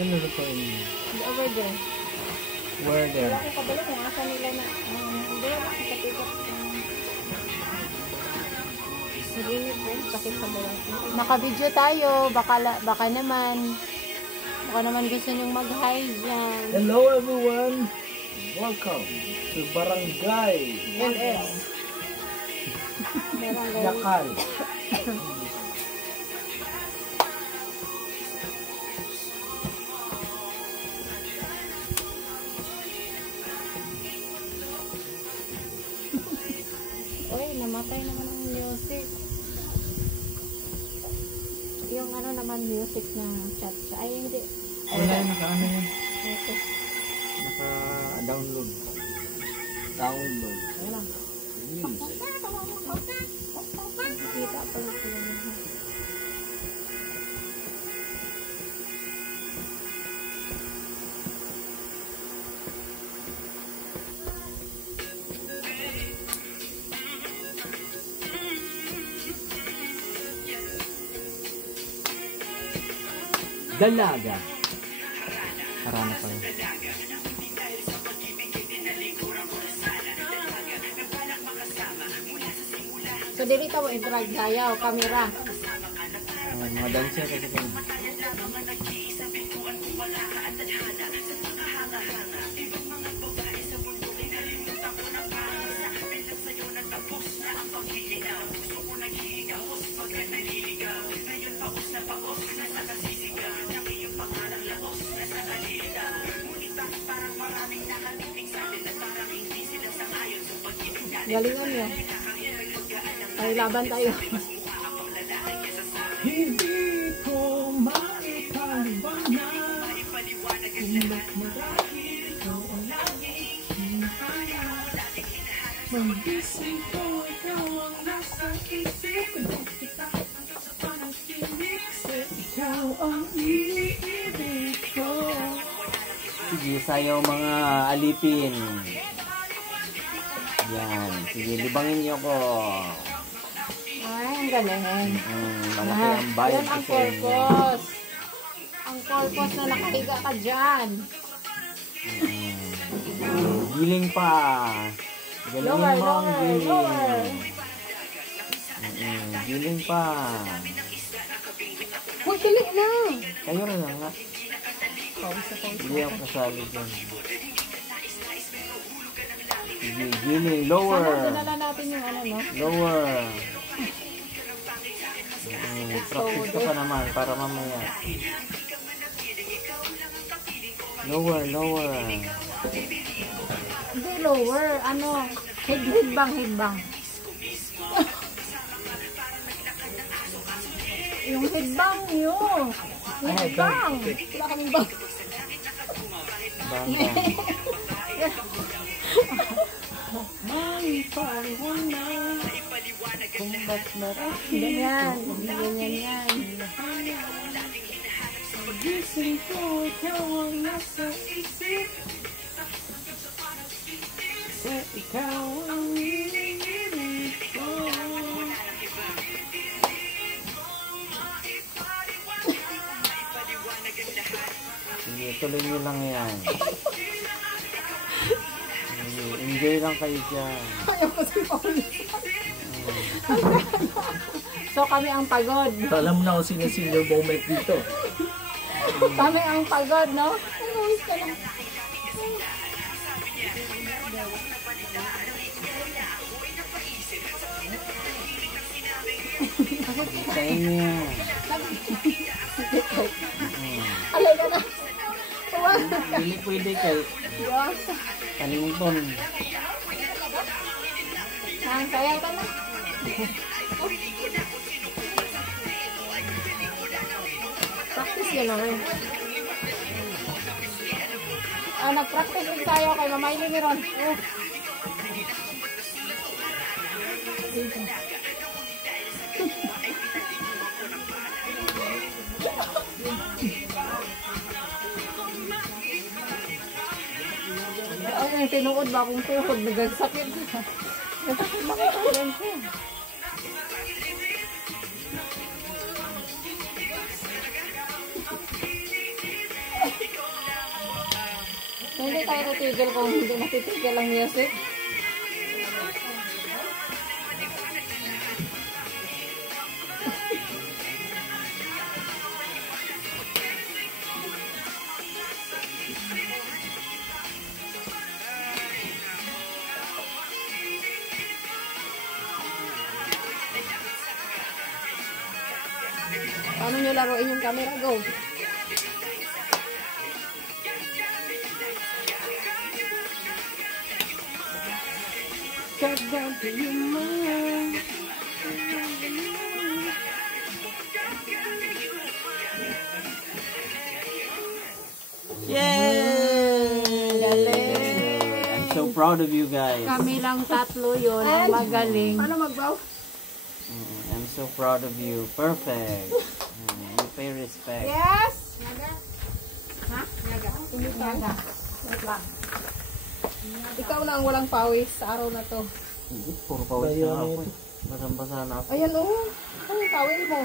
Saan lulutuin mo? Over there. Where there? Wala ko kabalo kung asa nila na. Hindi wala ko kapikat. Marinit po. Sakit sa balat. Naka-video tayo. Baka naman gusto nyong mag-hi dyan. Hello everyone! Welcome to Barangay LS. Yakal. Uy, namatay naman ang music. Yung ano naman music na chat. Ay, hindi. Wala yung naka-ano yan? Okay. Naka-download. Download. Wala. Music. Kita pa yung sila nila. Dalaga. Karana pa yun. So, dito mo i-drag tayo, camera. Mga dancer kasi kayo. Galingan nyo. Ay, laban tayo. Hindi ko maipaliwanag kung ba't marahil ikaw ang laging hinahaya. Magising ko, ikaw ang nasa isip. Kita hanggang sa panaginip. Ikaw ang iniibig ko. Sige, sayaw mga alipin. Yan. Sige, libangin niyo ko. Ay, ang galing. Malaki ang bayan yan ang kasi. purpose. Ang purpose na nakahiga ka dyan. Giling pa. Galing mo ang giling. Giling pa. Huwag galing na. Kayo rin lang nga. Hindi ako kasali dyan. Sige, giling. Lower. Sana dinala natin yung ano, no? Lower. Practice ka pa naman para mamaya. Lower, lower. Hindi, lower. Ano? Headbang. Yung headbang yun. Yung headbang. Wala kaming bang. Bang. Ay, paliwanag kung ba't marahil Ganyan yan. gising ko, ikaw ang nasa isip. Sa ikaw ang iniibig ko. Sige, tuloy nyo lang yan. Enjoy lang kayo dyan. Ayaw ko si Paul. So kami ang pagod. Alam mo na kung sino-sino moment dito. Kami ang pagod, no? Ay, mawis ka lang. Sa inyo. Alay ka na. Hindi pwede kayo. Diyos. Kalimutan. Ang sayaw ka na. Practice yun naman. Nag-practice din tayo kay Mamay Limiron. Ay, tinuod ba akong tuhod? Nagagsakit. Nasakit na kayo. Yan siya. Hindi tayo natigil kung hindi natitigil ang music. Paano nyo laruin yung camera? Go! Yay! I'm so proud of you guys. Kami lang tatlo yun, ang magaling. Paano mag-bow? I'm so proud of you. Perfect. You pay respect. Yes! Ha? Naga. Naga. Wait lang. Ikaw na ang walang pawis sa araw na to. Puro pawis na ako. Basang-basa na ako. Ayan, oh. Ano yung tawin mo?